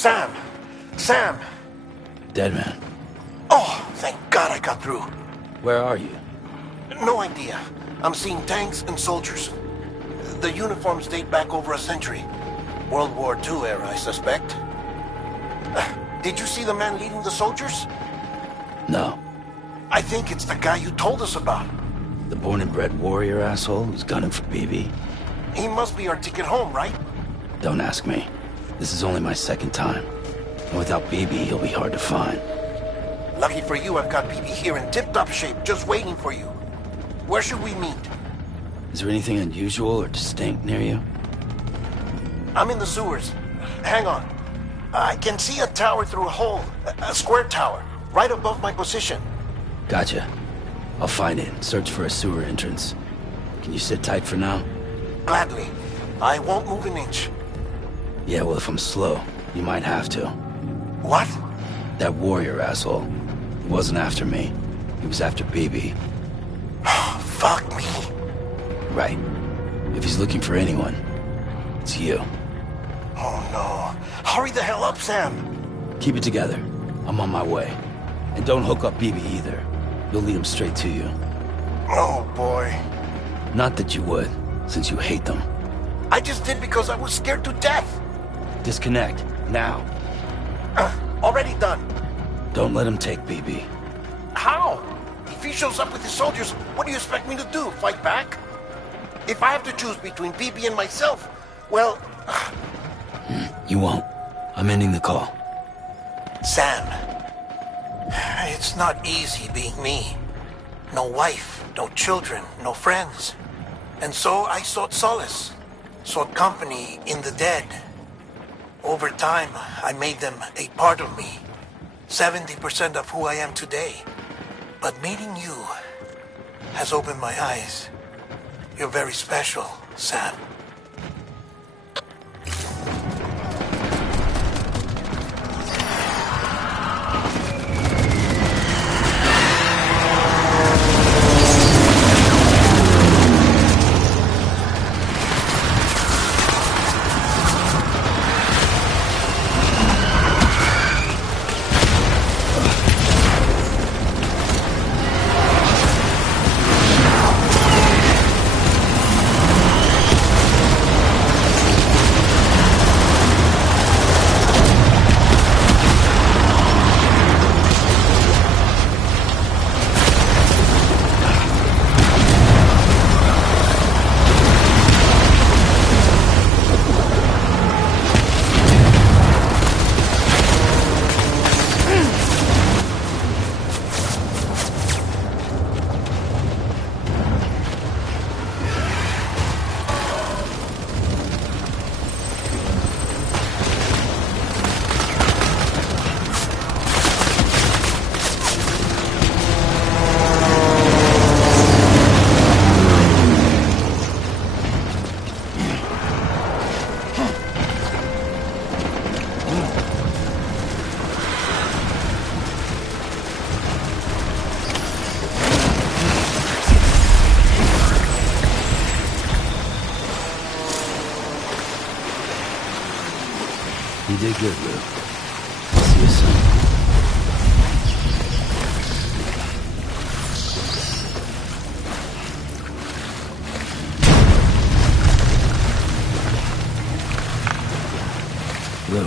Sam! Sam! Dead man. Oh, thank God I got through. Where are you? No idea. I'm seeing tanks and soldiers. The uniforms date back over a century. World War II era, I suspect. Did you see the man leading the soldiers? No. I think it's the guy you told us about. The born and bred warrior asshole who's gunning for BB? He must be our ticket home, right? Don't ask me. This is only my second time. And without BB, he'll be hard to find. Lucky for you, I've got BB here in tip-top shape, just waiting for you. Where should we meet? Is there anything unusual or distinct near you? I'm in the sewers. Hang on. I can see a tower through a hole. A square tower, right above my position. Gotcha. I'll find it and search for a sewer entrance. Can you sit tight for now? Gladly. I won't move an inch. Yeah, well, if I'm slow, you might have to. What? That warrior asshole. He wasn't after me. He was after BB. Fuck me. Right. If he's looking for anyone, it's you. Oh no. Hurry the hell up, Sam. Keep it together. I'm on my way. And don't hook up BB either. You'll lead him straight to you. Oh boy. Not that you would, since you hate them. I just did because I was scared to death. Disconnect, now. Already done. Don't let him take BB. How? If he shows up with his soldiers, what do you expect me to do? Fight back? If I have to choose between BB and myself, well... You won't. I'm ending the call. Sam, it's not easy being me. No wife, no children, no friends. And so I sought solace, sought company in the dead. Over time, I made them a part of me. 70% of who I am today. But meeting you has opened my eyes. You're very special, Sam. You did good, Lou. See you soon. Lou.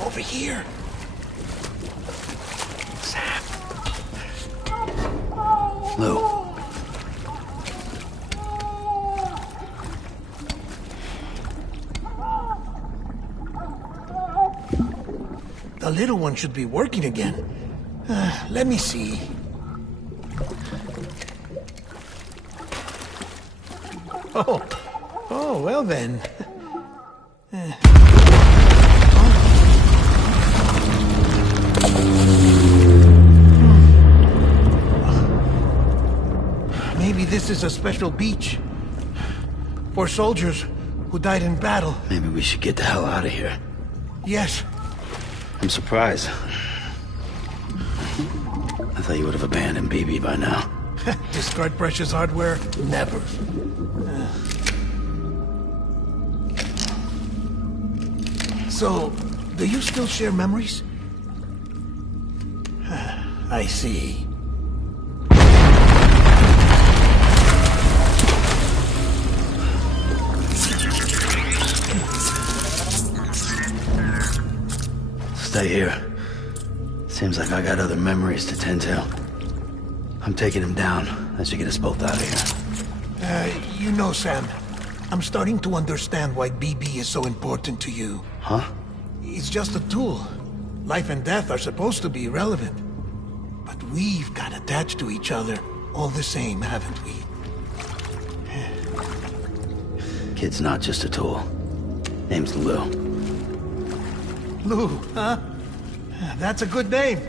Over here. Sam. Lou. The little one should be working again. Let me see. Oh, well then. Maybe this is a special beach for soldiers who died in battle. Maybe we should get the hell out of here. Yes. I'm surprised. I thought you would have abandoned BB by now. Discard precious hardware? Never. So, do you still share memories? I see. Stay here. Seems like I got other memories to tend to. I'm taking him down. That should get us both out of here. You know, Sam, I'm starting to understand why BB is so important to you. Huh? It's just a tool. Life and death are supposed to be irrelevant. But we've got attached to each other all the same, haven't we? Kid's not just a tool. Name's Lou. Lou, huh? That's a good name.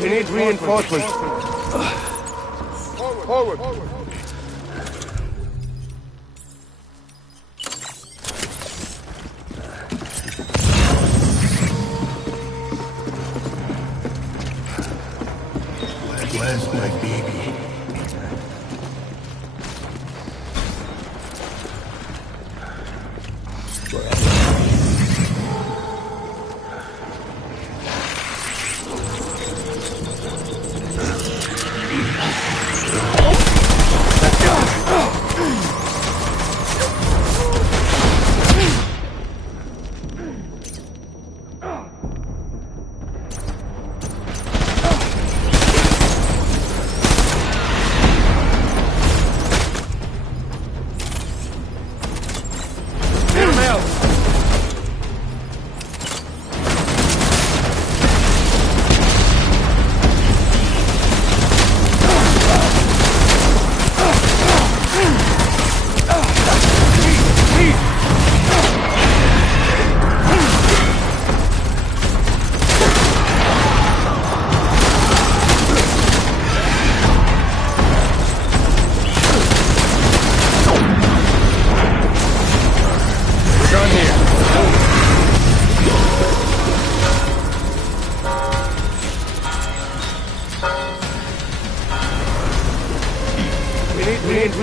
We need reinforcements. Forward. Where's my baby?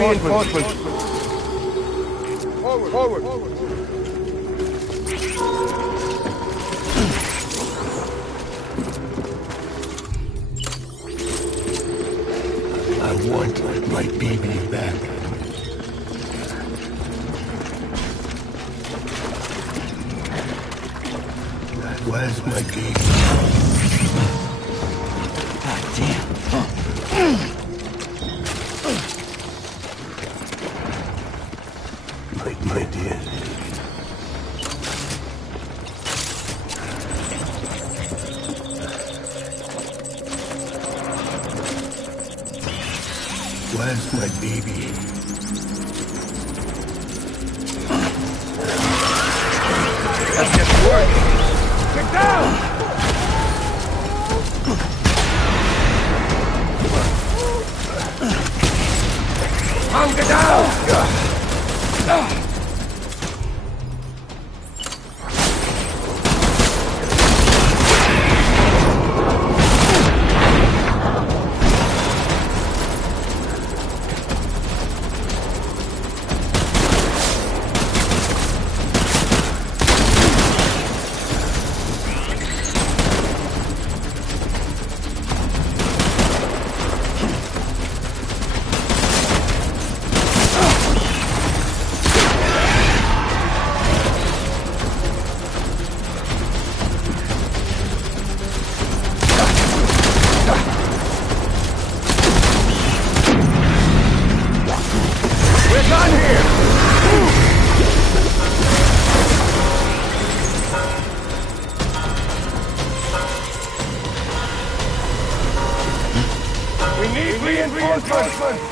reinforcements. Forward. I want my baby back. Where's my baby? God damn. My dear. Where's my baby? That just worked. Get down! Hunker down! We need reinforcements!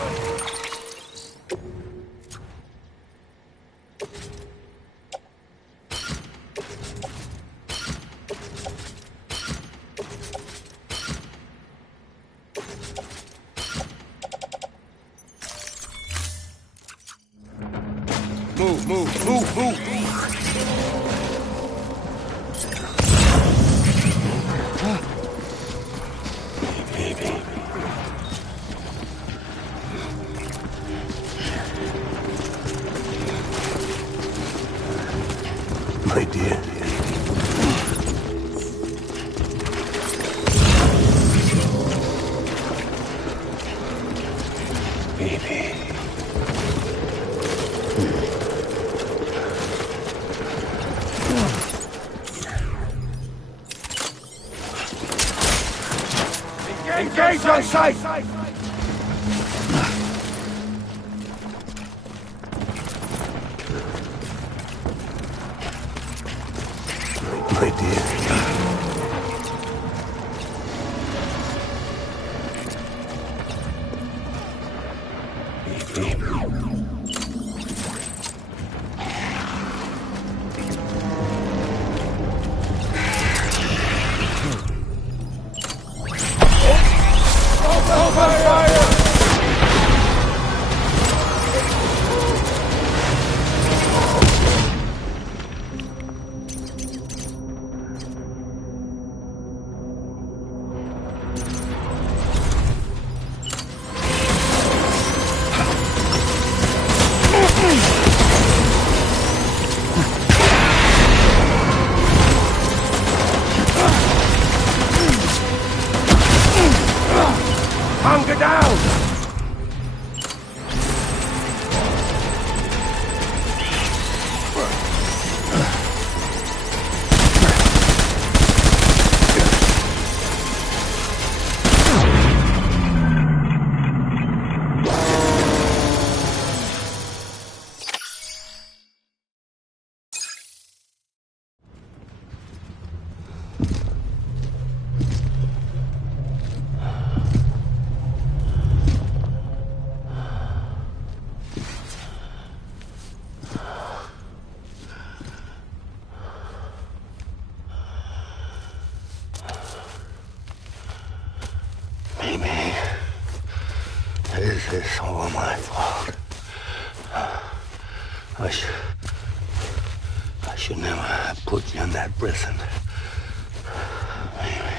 Move! My dear. Baby. Engage on sight! My dear. Hunker down! Amy, this is all my fault. I should never have put you in that prison. Amy.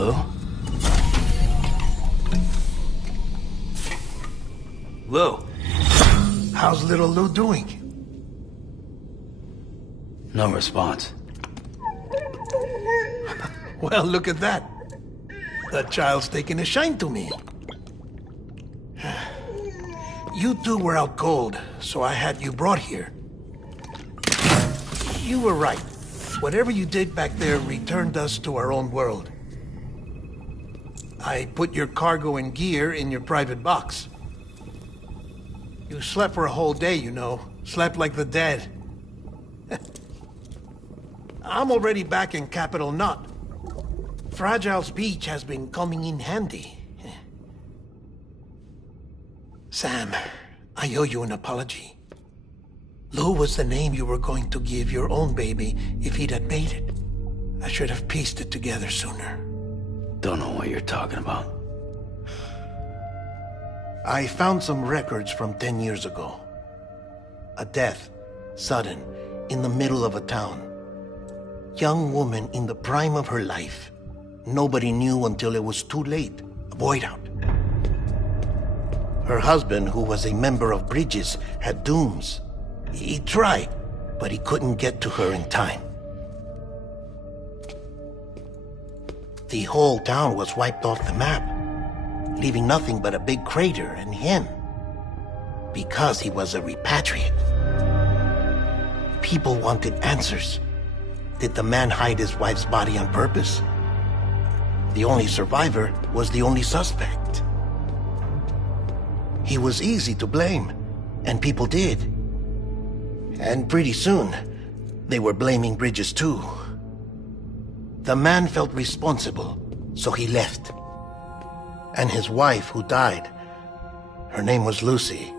Lou? Lou? How's little Lou doing? No response. Well, look at that. The child's taking a shine to me. You two were out cold, so I had you brought here. You were right. Whatever you did back there returned us to our own world. I put your cargo and gear in your private box. You slept for a whole day, you know. Slept like the dead. I'm already back in Capital Knot. Fragile's beach has been coming in handy. Sam, I owe you an apology. Lou was the name you were going to give your own baby if he'd had made it. I should have pieced it together sooner. Don't know what you're talking about. I found some records from 10 years ago. A death, sudden, in the middle of a town. Young woman in the prime of her life. Nobody knew until it was too late. A void out. Her husband, who was a member of Bridges, had dooms. He tried, but he couldn't get to her in time. The whole town was wiped off the map, leaving nothing but a big crater and him. Because he was a repatriate. People wanted answers. Did the man hide his wife's body on purpose? The only survivor was the only suspect. He was easy to blame, and people did. And pretty soon, they were blaming Bridges too. The man felt responsible, so he left. And his wife, who died, her name was Lucy.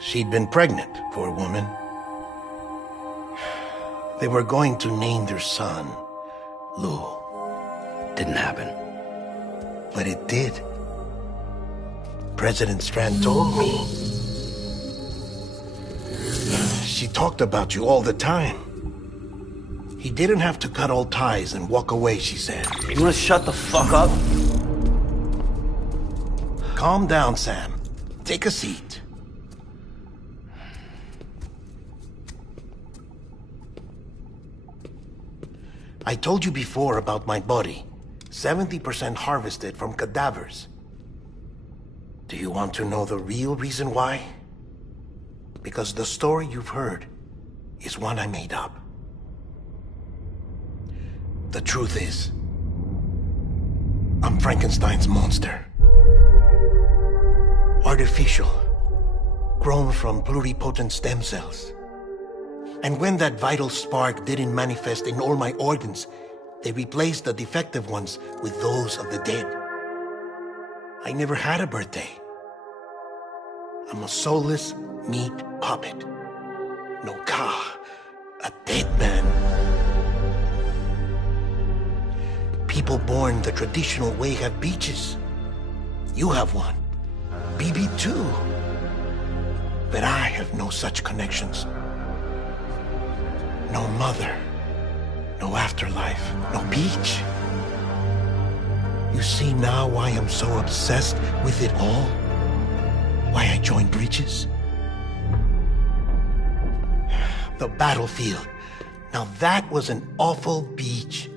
She'd been pregnant for a woman. They were going to name their son Lou. Didn't happen. But it did. President Strand told me. She talked about you all the time. He didn't have to cut all ties and walk away, she said. You wanna shut the fuck up? Calm down, Sam. Take a seat. I told you before about my body. 70% harvested from cadavers. Do you want to know the real reason why? Because the story you've heard is one I made up. The truth is, I'm Frankenstein's monster. Artificial, grown from pluripotent stem cells. And when that vital spark didn't manifest in all my organs, they replaced the defective ones with those of the dead. I never had a birthday. I'm a soulless meat puppet. No car, a dead man. People born the traditional way have beaches. You have one. BB too. But I have no such connections. No mother. No afterlife. No beach. You see now why I'm so obsessed with it all? Why I joined Bridges? The battlefield. Now that was an awful beach.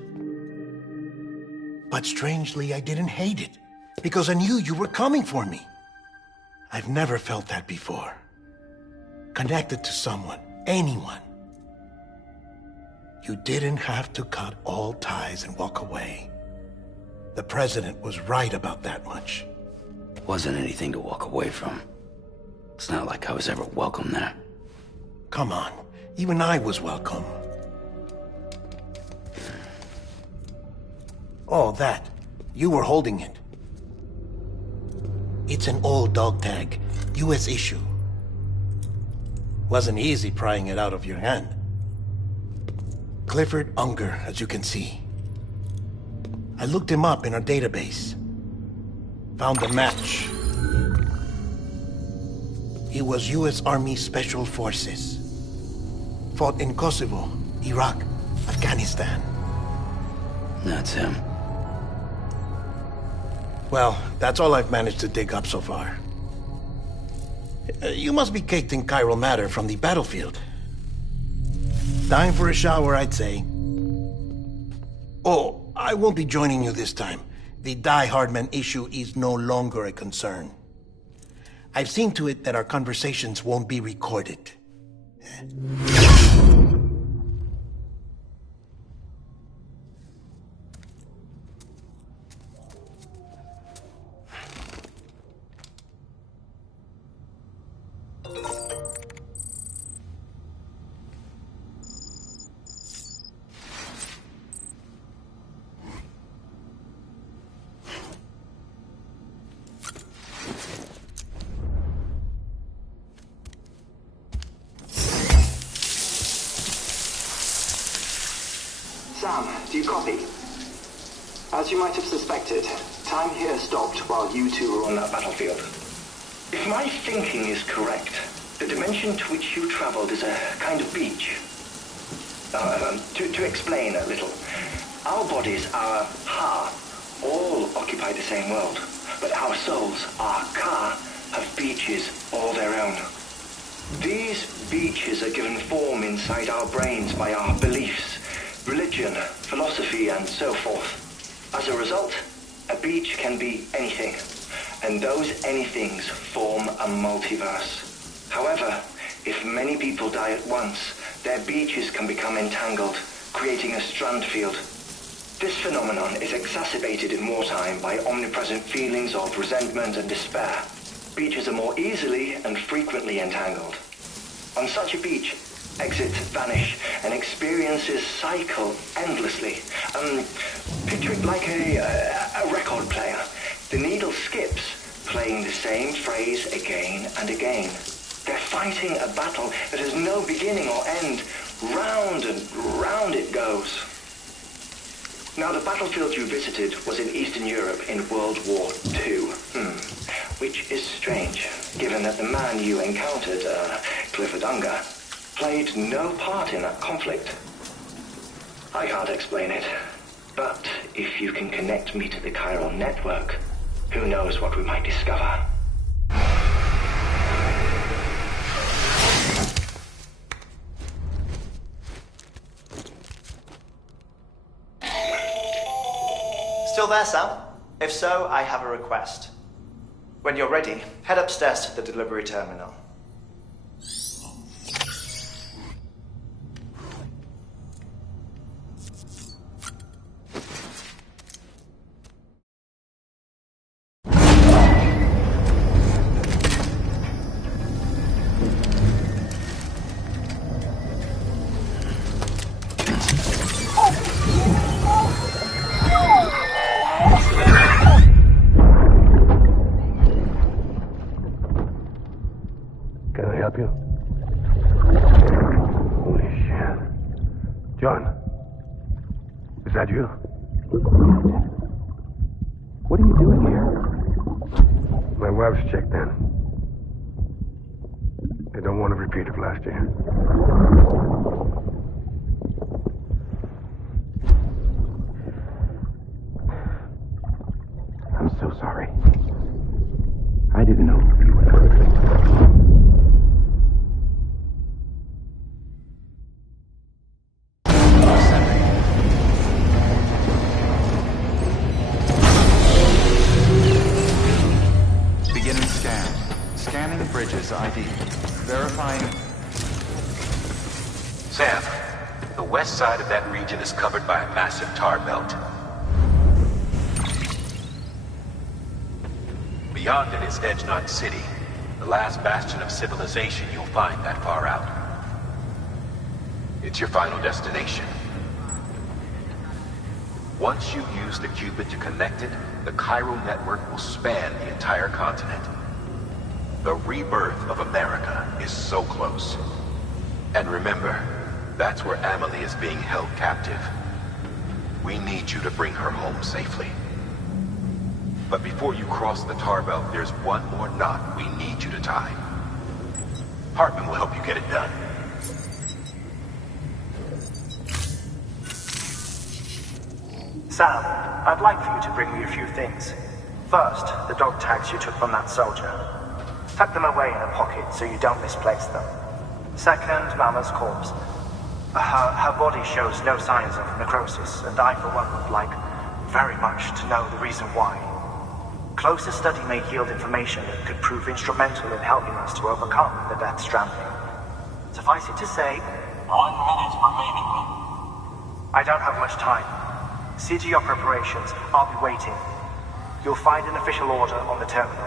But strangely, I didn't hate it. Because I knew you were coming for me. I've never felt that before. Connected to someone, anyone. You didn't have to cut all ties and walk away. The president was right about that much. Wasn't anything to walk away from. It's not like I was ever welcome there. Come on, even I was welcome. Oh, that. You were holding it. It's an old dog tag, US issue. Wasn't easy prying it out of your hand. Clifford Unger, as you can see. I looked him up in our database. Found a match. He was US Army Special Forces. Fought in Kosovo, Iraq, Afghanistan. That's him. Well, that's all I've managed to dig up so far. You must be caked in chiral matter from the battlefield. Time for a shower, I'd say. Oh, I won't be joining you this time. The Die Hardman issue is no longer a concern. I've seen to it that our conversations won't be recorded. Sam, do you copy? As you might have suspected, time here stopped while you two were on that battlefield. If my thinking is correct, the dimension to which you traveled is a kind of beach. To explain a little, our bodies, our ha, all occupy the same world, but our souls, our ka, have beaches all their own. These beaches are given form inside our brains by our beliefs, religion, philosophy, and so forth. As a result, a beach can be anything, and those anythings form a multiverse. However, if many people die at once, their beaches can become entangled, creating a strand field. This phenomenon is exacerbated in wartime by omnipresent feelings of resentment and despair. Beaches are more easily and frequently entangled. On such a beach, exits vanish and experiences cycle endlessly. Picture it like a record player. The needle skips, playing the same phrase again and again. They're fighting a battle that has no beginning or end. Round and round it goes. Now, the battlefield you visited was in Eastern Europe in World War II. Which is strange, given that the man you encountered, Clifford, played no part in that conflict. I can't explain it, but if you can connect me to the chiral network, who knows what we might discover. Still there, Sam? If so, I have a request. When you're ready, head upstairs to the delivery terminal. Can I help you? Holy shit. John, is that you? What are you doing here? My wife's checked in. They don't want a repeat of last year. I'm so sorry. I didn't know you were coming. Beginning scan. Scanning bridges ID. Verifying. Sam, the west side of that region is covered by a massive tar belt. Beyond it is Edgenot City, the last bastion of civilization you'll find that far out. It's your final destination. Once you use the Cupid to connect it, the chiral network will span the entire continent. The rebirth of America is so close. And remember, that's where Amelie is being held captive. We need you to bring her home safely. But before you cross the tar belt, there's one more knot we need you to tie. Hartman will help you get it done. Sam, I'd like for you to bring me a few things. First, the dog tags you took from that soldier. Tuck them away in a pocket so you don't misplace them. Second, Mama's corpse. Her body shows no signs of necrosis, and I, for one, would like very much to know the reason why. Closer study may yield information that could prove instrumental in helping us to overcome the death stranding. Suffice it to say, 1 minute remaining. I don't have much time. See to your preparations. I'll be waiting. You'll find an official order on the terminal.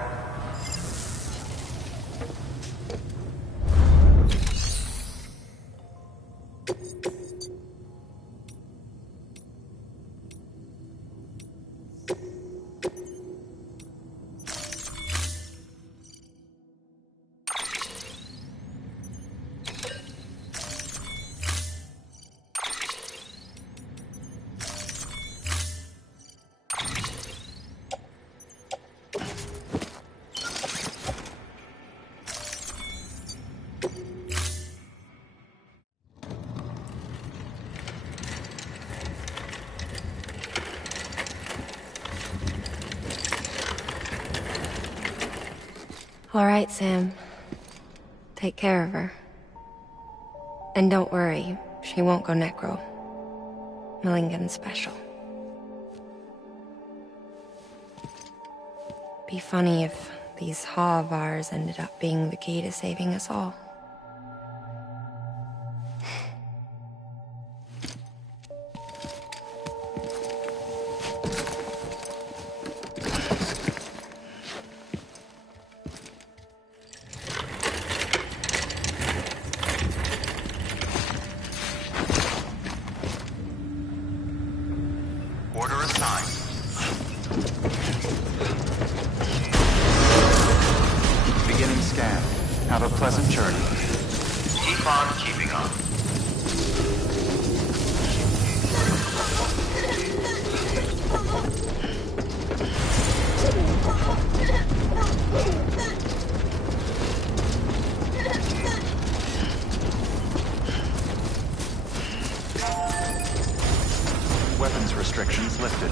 All right, Sam. Take care of her. And don't worry, she won't go necro. Millingan's special. Be funny if these Ha of ours ended up being the key to saving us all. Order assigned. Beginning scan. Have a pleasant journey. Keep on keeping on. Weapons restrictions lifted.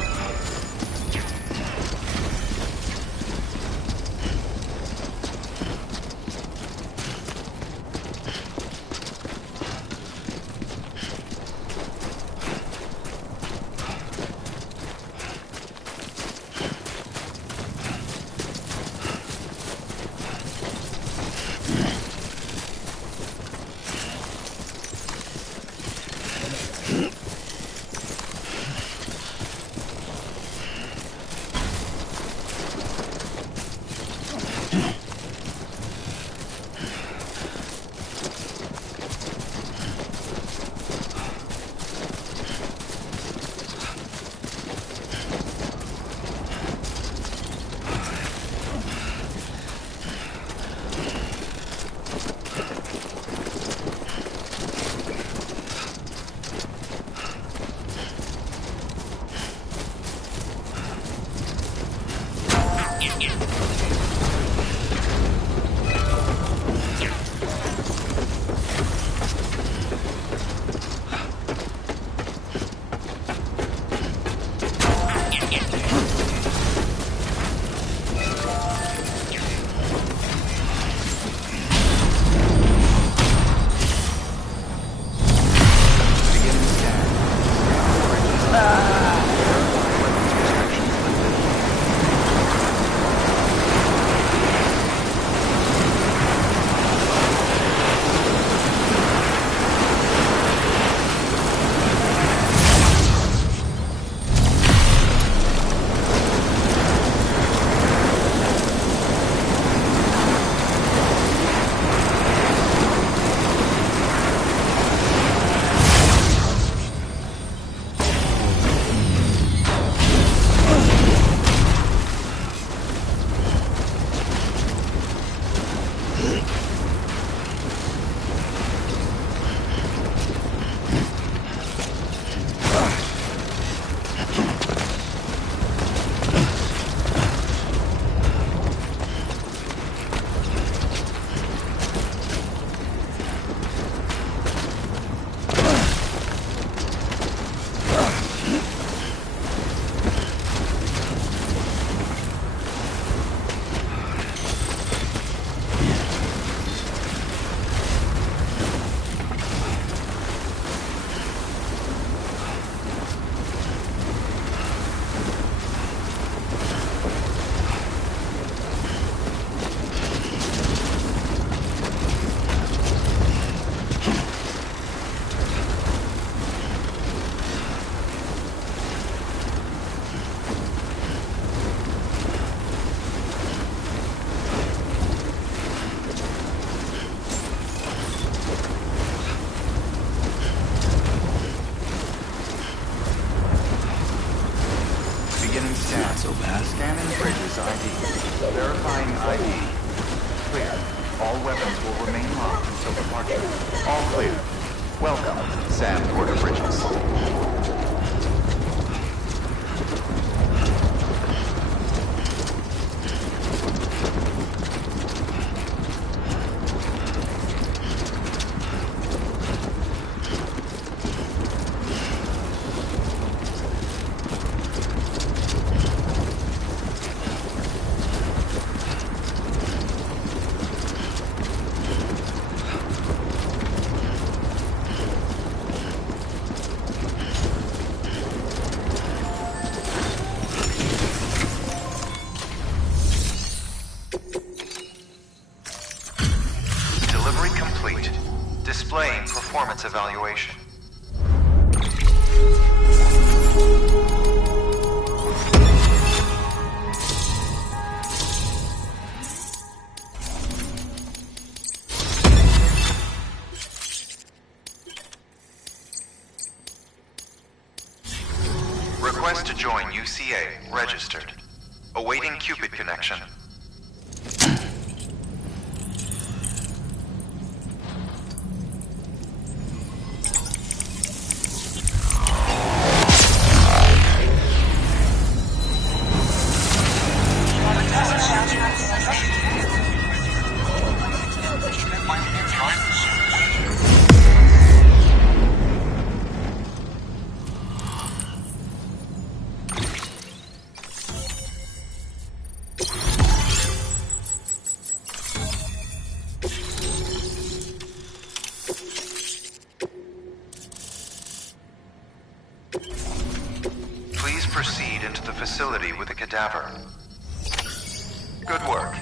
not so bad. Scanning Bridges ID. Verifying ID. Clear. All weapons will remain locked until departure. All clear. Welcome, Sam Porter Bridges. Displaying performance evaluation. Request to join UCA. Registered. Awaiting Cupid connection. Please proceed into the facility with a cadaver. Good work.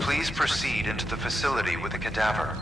Please proceed into the facility with a cadaver.